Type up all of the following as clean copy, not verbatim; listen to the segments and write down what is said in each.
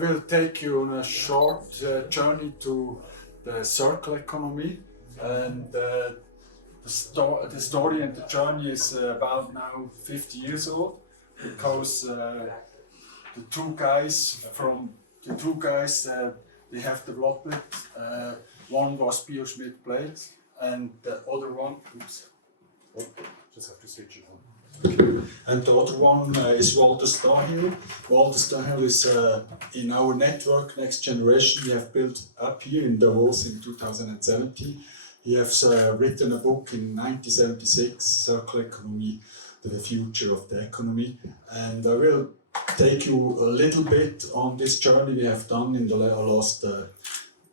will take you on a short journey to the circle economy, and the story and the journey is about now 50 years old, because the two guys they have developed it. One was Bio Schmidt-Blake, and the other one, just have to switch it on. Okay. And the other one is Walter Stahill. Walter Stahill is in our network Next Generation. We have built up here in Davos in 2017. He has written a book in 1976, Circular Economy, the Future of the Economy. And I will take you a little bit on this journey we have done in the last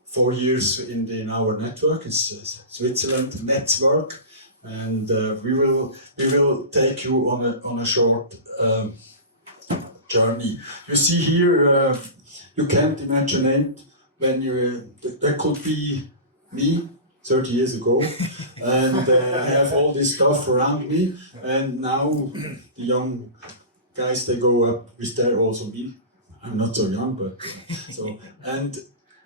4 years in our network. It's Switzerland Network. And we will take you on a short journey. You see here, you can't imagine it when that could be me 30 years ago, and I have all this stuff around me, and now the young guys, they go up with their, also me. I'm not so young, but so, and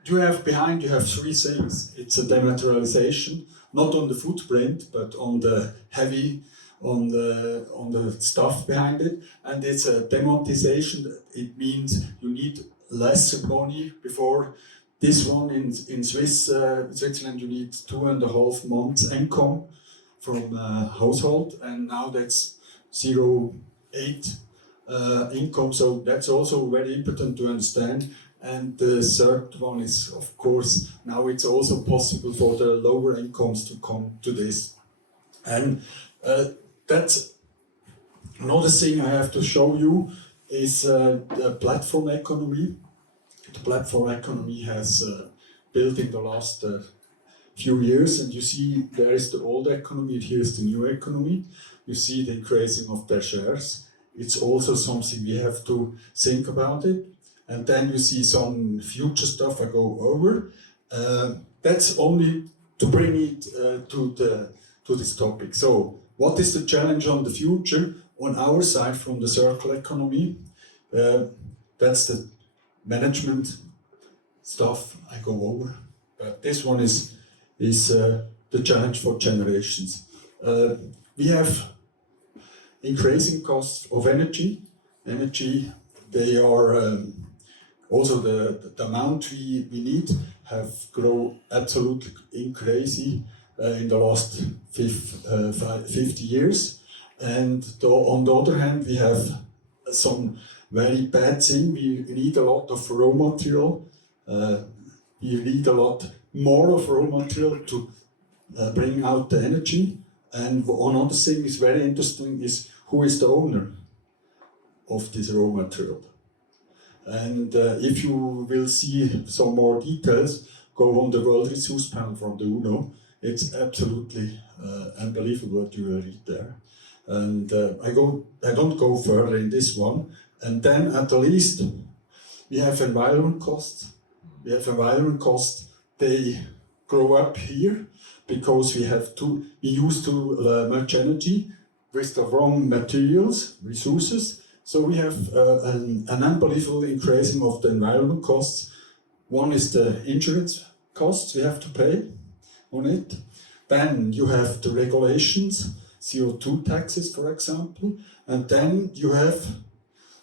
you have behind, you have three things. It's a dematerialization, not on the footprint, but on the heavy, on the stuff behind it. And it's a demonetization. It means you need less money. Before this one in Switzerland, you need 2.5 months income from a household, and now that's 0.8 income. So that's also very important to understand. And the third one is, of course, now it's also possible for the lower incomes to come to this. And that's another thing I have to show you is the platform economy. The platform economy has built in the last few years, and you see there is the old economy, here is the new economy. You see the increasing of their shares. It's also something we have to think about it. And then you see some future stuff I go over. That's only to bring it to this topic. So, what is the challenge on the future on our side from the circular economy? That's the management stuff I go over. But this one is the challenge for generations. We have increasing costs of energy. Energy, they are also the amount we need have grown absolutely crazy in the last 50 years. And on the other hand, we have some very bad thing. We need a lot of raw material. We need a lot more of raw material to bring out the energy. And another thing is very interesting is who is the owner of this raw material. And if you will see some more details, go on the World Resource Panel from the UNO. It's absolutely unbelievable what you will read there. And I don't go further in this one. And then at the least, we have environment costs. We have environment costs. They grow up here because we use too much energy with the wrong materials, resources. So we have an unbelievable increasing of the environment costs. One is the insurance costs we have to pay on it. Then you have the regulations, CO2 taxes, for example. And then you have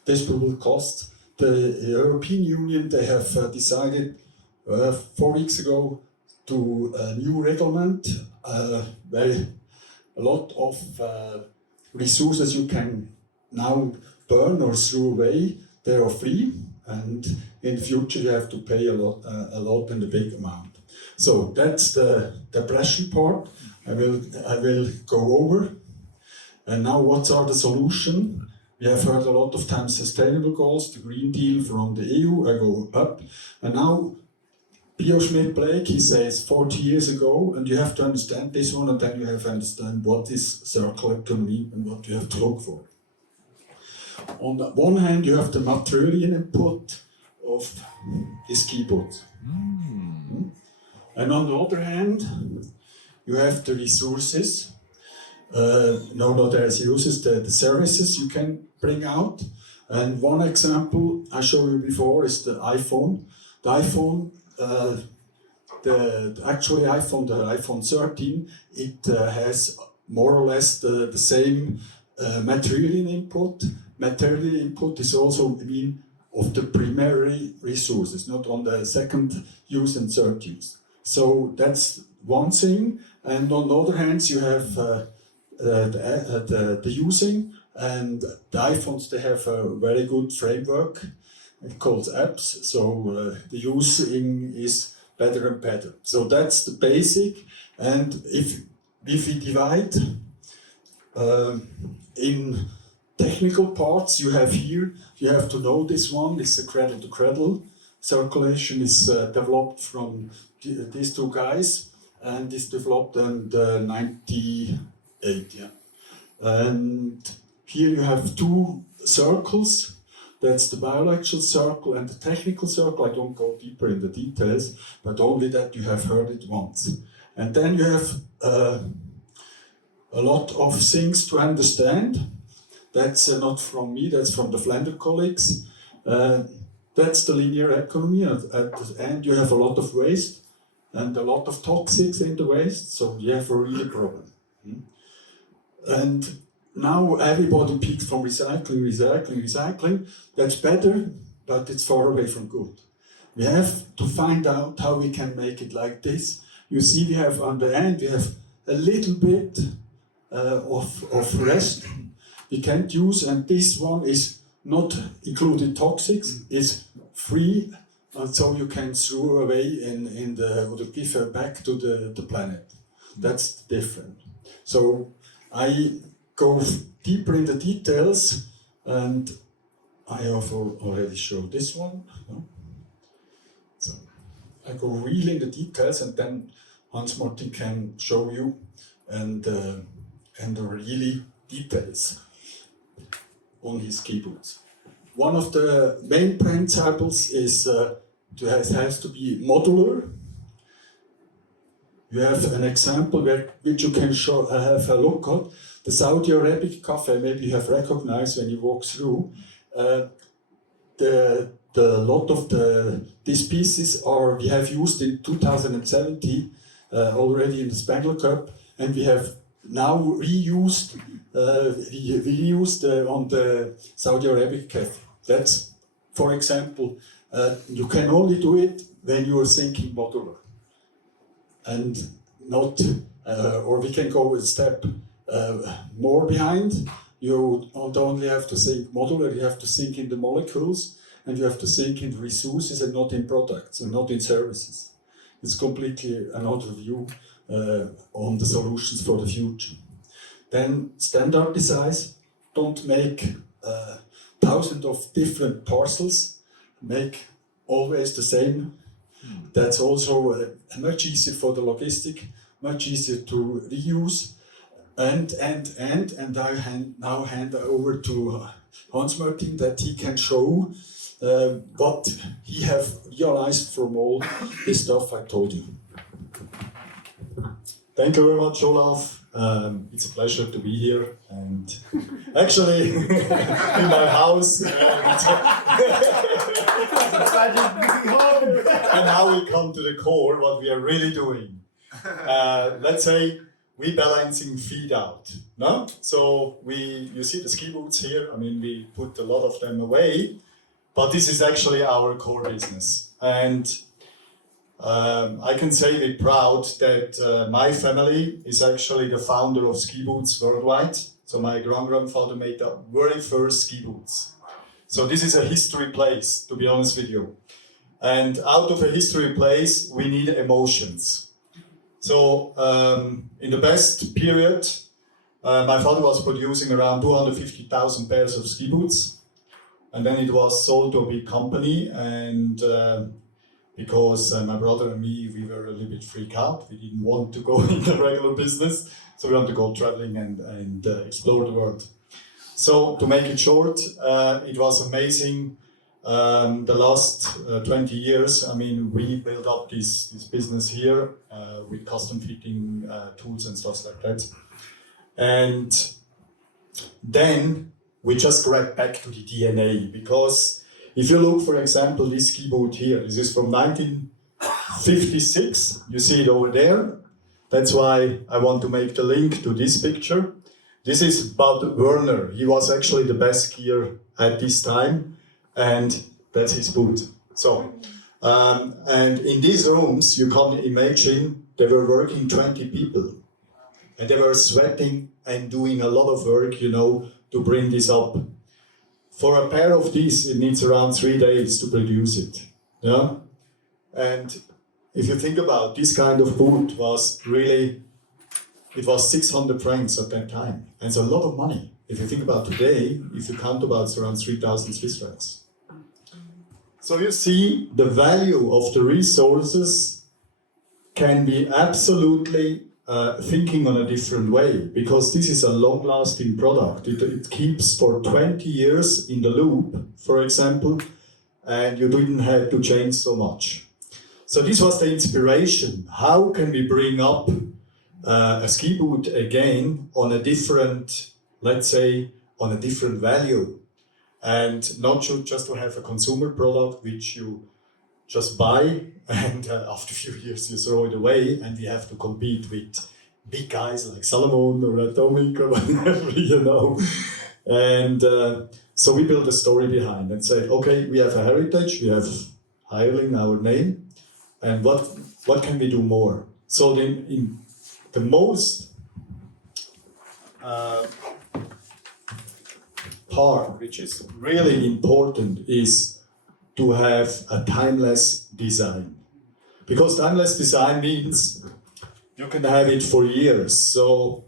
disputable costs. The European Union, they have decided 4 weeks ago to a new regulation. A lot of resources you can now burn or throw away, they are free, and in the future you have to pay a lot and a big amount. So that's the depression part. I will go over. And now, what are the solutions? We have heard a lot of times sustainable goals, the Green Deal from the EU. I go up, and now Bio Schmidt-Blake, he says 40 years ago, and you have to understand this one, and then you have to understand what is circular economy and what you have to look for. On the one hand, you have the material input of this keyboard. And on the other hand, you have the resources. Not the resources, the services you can bring out. And one example I showed you before is the iPhone. The iPhone, the iPhone 13, it has more or less the same material input. Material input is also mean of the primary resources, not on the second use and third use. So that's one thing. And on the other hand, you have the using, and the iPhones, they have a very good framework. It calls apps, so the using is better and better. So that's the basic. And if we divide in technical parts, you have here, you have to know this one, it's a cradle-to-cradle. Circulation is developed from these two guys, and is developed in 98. Yeah. And here you have two circles. That's the biological circle and the technical circle. I don't go deeper in the details, but only that you have heard it once. And then you have a lot of things to understand. That's not from me, that's from the Flanders colleagues. That's the linear economy. At the end, you have a lot of waste and a lot of toxics in the waste, so you have a real problem. And now everybody peaks from recycling. That's better, but it's far away from good. We have to find out how we can make it like this. You see, we have on the end, we have a little bit of rest we can't use, and this one is not included toxics, it's free, and so you can throw away or give back to the planet. That's different. So I go deeper in the details, and I have already showed this one. So I go really in the details, and then Hans Martin can show you and the really details on his ski boots. One of the main principles is it has to be modular. You have an example which you can have a look at. The Saudi Arabic cafe, maybe you have recognized when you walk through. The lot of these pieces we have used in 2017 already in the Spangler Cup, and we have now reused on the Saudi Arabic cafe. That's, for example, you can only do it when you are thinking modular. And not, or we can go a step more behind. You don't only have to think modular, you have to think in the molecules, and you have to think in resources and not in products and not in services. It's completely another view on the solutions for the future. Then standardize, don't make thousands of different parcels, make always the same. That's also much easier for the logistic, much easier to reuse. And I now hand over to Hans Martin that he can show what he have realized from all this stuff I told you. Thank you very much, Olaf. It's a pleasure to be here, and actually in my house. And now we come to the core, what we are really doing. Let's say we balancing feed out. No? So you see the ski boots here. I mean, we put a lot of them away, but this is actually our core business. And I can say with proud that my family is actually the founder of ski boots worldwide. So my grandfather made the very first ski boots. So this is a history place, to be honest with you. And out of a history place, we need emotions. So in the best period, my father was producing around 250,000 pairs of ski boots. And then it was sold to a big company, and because my brother and me, we were a little bit freaked out. We didn't want to go in the regular business, so we wanted to go traveling and explore the world. So to make it short, it was amazing. The last 20 years, I mean, we built up this business here with custom fitting tools and stuff like that. And then we just get back to the DNA, because if you look, for example, this ski boot here, this is from 1956, you see it over there. That's why I want to make the link to this picture. This is Bud Werner. He was actually the best skier at this time, and that's his boot. So, and in these rooms, you can imagine they were working 20 people, and they were sweating and doing a lot of work, you know, to bring this up. For a pair of these, it needs around 3 days to produce it. Yeah, and if you think about this kind of boot was really, it was 600 francs at that time. And it's a lot of money. If you think about today, if you count about, it's around 3,000 Swiss francs. So you see the value of the resources can be absolutely thinking on a different way, because this is a long-lasting product. It keeps for 20 years in the loop, for example, and you didn't have to change so much. So this was the inspiration. How can we bring up a ski boot again on a different, let's say, on a different value, and not just to have a consumer product which you just buy and after a few years you throw it away, and we have to compete with big guys like Salomon or Atomic or whatever, you know. And so we built a story behind and said, okay, we have a heritage, we have Heierling, our name, and what can we do more? So the most part which is really important is to have a timeless design. Because timeless design means you can have it for years. So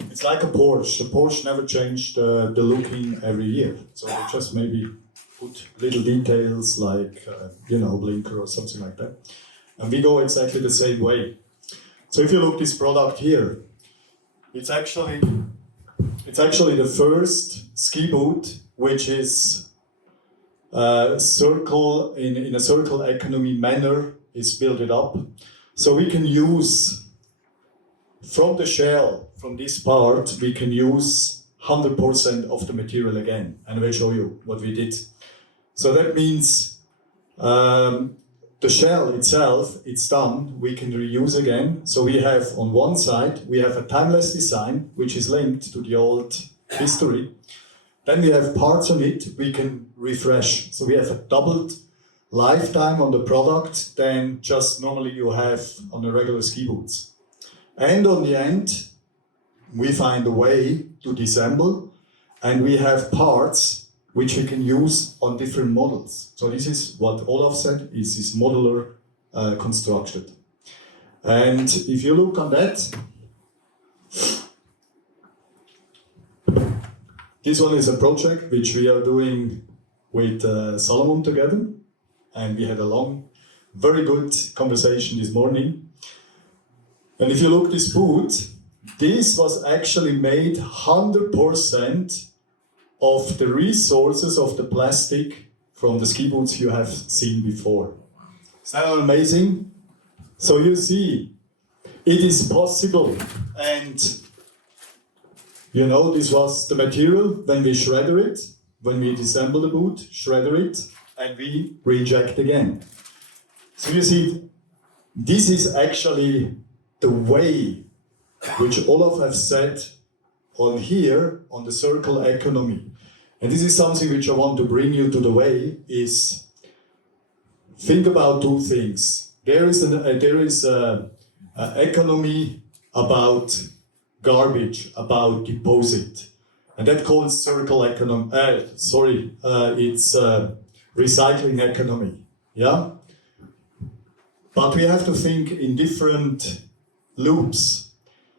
it's like a Porsche. A Porsche never changed the looking every year. So you just maybe put little details like, you know, blinker or something like that. And we go exactly the same way. So if you look this product here, it's actually the first ski boot which is circle in a circle economy manner is built it up. So we can use from the shell, from this part, we can use 100% of the material again, and I will show you what we did. So that means the shell itself, it's done, we can reuse again. So we have on one side, we have a timeless design, which is linked to the old history. Then we have parts on it we can refresh. So we have a doubled lifetime on the product than just normally you have on the regular ski boots. And on the end, we find a way to disassemble, and we have parts which we can use on different models. So this is what Olaf said, is this modular construction. And if you look on that, this one is a project which we are doing with Salomon together, and we had a long, very good conversation this morning. And if you look this boot, this was actually made 100% of the resources of the plastic from the ski boots you have seen before. Is that amazing? So you see, it is possible. And you know, this was the material when we shredder it, when we disassemble the boot, shredder it, and we reject again. So you see, this is actually the way which Olaf has said on here, on the circle economy. And this is something which I want to bring you to the way, is think about two things. There is an economy about garbage, about deposit. And that called circle economy, it's recycling economy, yeah? But we have to think in different loops.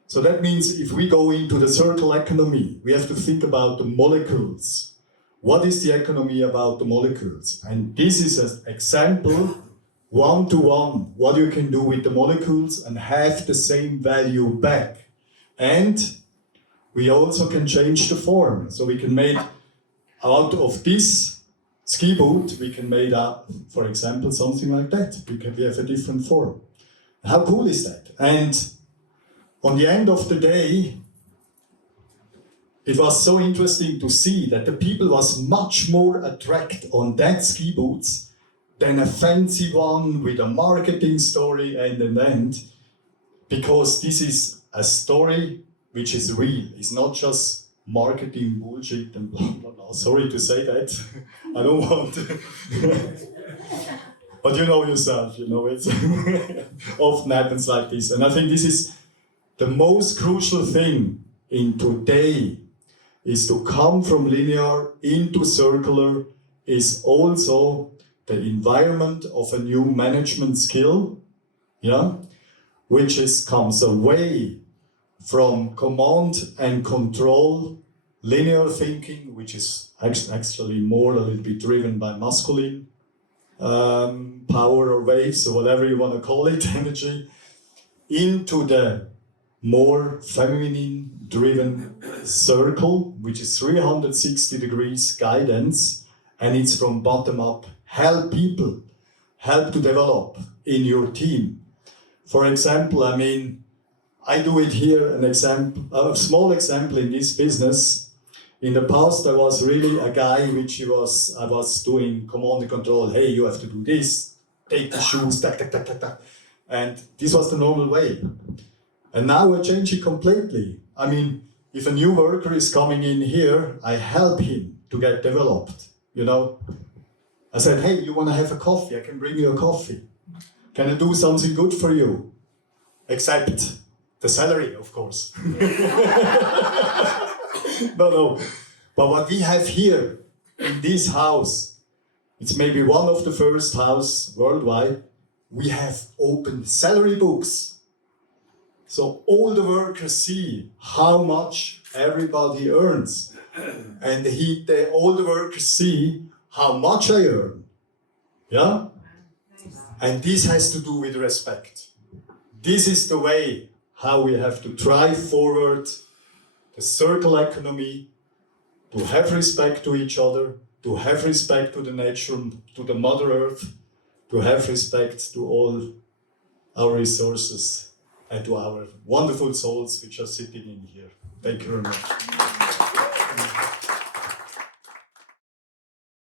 So that means if we go into the circle economy, we have to think about the molecules. What is the economy about the molecules? And this is an example, one-to-one, what you can do with the molecules and have the same value back. And we also can change the form. So we can make out of this ski boot, we can make up, for example, something like that. We have a different form. How cool is that? And on the end of the day, it was so interesting to see that the people was much more attracted on that ski boots than a fancy one with a marketing story and an end, because this is a story which is real. It's not just marketing bullshit and blah blah blah. Sorry to say that. I don't want to. But you know yourself, you know, it's often happens like this. And I think this is the most crucial thing in today, is to come from linear into circular, is also the environment of a new management skill, yeah, which comes away from command and control, linear thinking, which is actually more a little bit driven by masculine power or waves or whatever you want to call it, energy, into the more feminine driven circle, which is 360 degrees guidance, and it's from bottom up. Help people, help to develop in your team. For example, I mean, I do it here, a small example in this business. In the past, I was really a guy I was doing command and control. Hey, you have to do this, take the shoes, tak, tak, tak, tak, tak. And this was the normal way. And now I change it completely. I mean, if a new worker is coming in here, I help him to get developed, you know. I said, hey, you want to have a coffee? I can bring you a coffee. Can I do something good for you? Except the salary, of course. No. But what we have here in this house, it's maybe one of the first house worldwide, we have open salary books. So all the workers see how much everybody earns. And all the workers see how much I earn. Yeah? And this has to do with respect. This is the way how we have to drive forward the circle economy, to have respect to each other, to have respect to the nature, to the Mother Earth, to have respect to all our resources and to our wonderful souls which are sitting in here. Thank you very much.